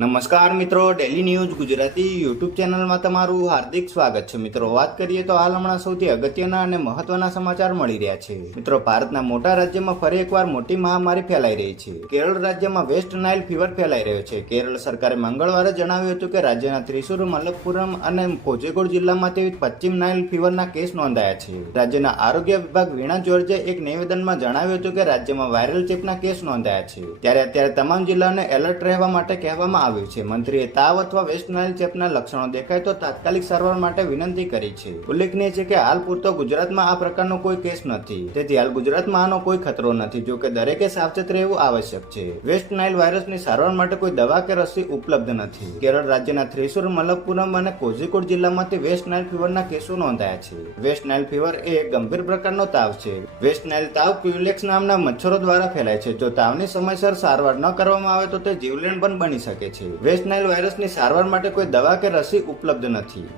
નમસ્કાર મિત્રો, daily news Gujarati YouTube ચેનલમાં તમારું હાર્દિક સ્વાગત છે. મિત્રો, વાત કરીએ તો હાલ હમણાં સૌથી અગત્યના અને મહત્વના સમાચાર મળી રહ્યા છે. મિત્રો, ભારતના મોટા રાજ્યમાં ફરી એકવાર મોટી મહામારી ફેલાઈ રહી છે. કેરળ રાજ્યમાં વેસ્ટ નાઇલ ફીવર ફેલાઈ રહ્યો છે. કેરળ સરકારે મંગળવારે જણાવ્યું હતું કે રાજ્યના ત્રિશુર, મલપ્પુરમ અને કોઝિકોડ જિલ્લામાં પશ્ચિમ નાઇલ ફીવરના કેસ નોંધાયા છે. રાજ્યના આરોગ્ય વિભાગ વીણા જોર્જે એક નિવેદનમાં જણાવ્યું હતું કે રાજ્યમાં વાયરલ ચેપના કેસ નોંધાયા છે, ત્યારે અત્યારે તમામ જિલ્લાઓને એલર્ટ રહેવા માટે કહેવામાં આવ્યું છે. મંત્રીએ તાવ અથવા વેસ્ટ નાઇલ ચેપના લક્ષણો દેખાય તો તાત્કાલિક સારવાર માટે વિનંતી કરી છે. ઉલ્લેખનીય છે કે હાલ પૂરતો ગુજરાતમાં આ પ્રકારનો કોઈ કેસ નથી, તેથી હાલ ગુજરાતમાં આનો કોઈ ખતરો નથી. જો કે દરેકે સાવચેત રહેવું આવશ્યક છે. વેસ્ટ નાઇલ વાયરસની સારવાર માટે કોઈ દવા કે રસી ઉપલબ્ધ નથી. કેરળ રાજ્યના થ્રિસુર, મલપ્પુરમ અને કોઝિકોડ જિલ્લામાંથી વેસ્ટ નાઇલ ફીવરના કેસો નોંધાયા છે. વેસ્ટ નાઇલ ફીવર એ એક ગંભીર પ્રકારનો તાવ છે. વેસ્ટ નાઇલ તાવ ક્યુલેક્સ નામના મચ્છરો દ્વારા ફેલાય છે. જો તાવની સમયસર સારવાર ન કરવામાં આવે તો તે જીવલેણ પણ બની શકે છે. વેસ્ટ નાઇલ વાયરસની સારવાર માટે કોઈ દવા કે રસી ઉપલબ્ધ નથી.